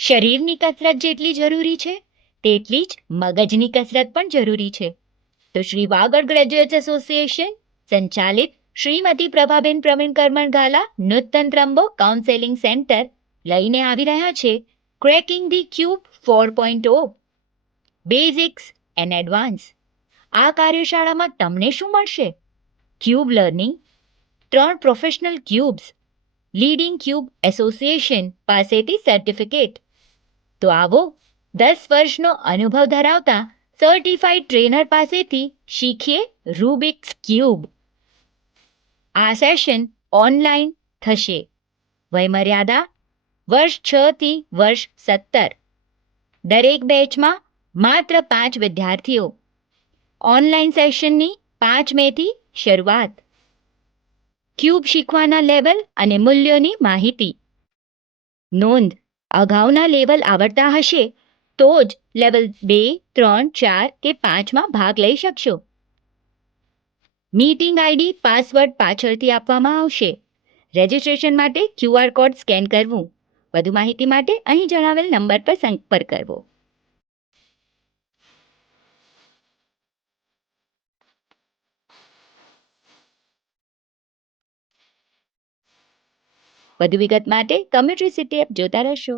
શરીરની કસરત જેટલી જરૂરી છે તેટલી જ મગજની કસરત પણ જરૂરી છે. તો શ્રી વાગડ ગ્રેજ્યુએટ્સ એસોસિએશન સંચાલિત શ્રીમતી પ્રભાબેન પ્રવીણ કરમણગાલા નૂતન ત્રંબો કાઉન્સેલિંગ સેન્ટર લઈને આવી રહ્યા છે cracking the cube 4.0 basics and advance. આ કાર્યશાળામાં તમને શું મળશે? Cube learning, 3 professional cubes, leading cube association પાસેથી સર્ટિફિકેટ. તો આવો 10 વર્ષનો અનુભવ ધરાવતા સર્ટિફાઈડ ટ્રેનર પાસેથી શીખીએ રૂબિક્સ ક્યુબ. આ સેશન ઓનલાઈન થશે. વયમર્યાદા વર્ષ 6 થી વર્ષ 17. દરેક બેચમાં માત્ર 5 વિદ્યાર્થીઓ. ઓનલાઈન સેશનની 5 મેથી શરૂઆત. ક્યુબ શીખવાના લેવલ અને મૂલ્યોની માહિતી. નોંધ: અગાઉના લેવલ આવડતા હશે તો જ લેવલ 2, 3, 4 કે 5માં ભાગ લઈ શકશો. મીટિંગ આઈડી પાસવર્ડ પાછળથી આપવામાં આવશે. રજિસ્ટ્રેશન માટે QR કોડ સ્કેન કરવું. વધુ માહિતી માટે અહીં જણાવેલ નંબર પર સંપર્ક કરવો. વધુ વિગત માટે કમ્યુનિટી સિટી એપ જોતા રહેશો.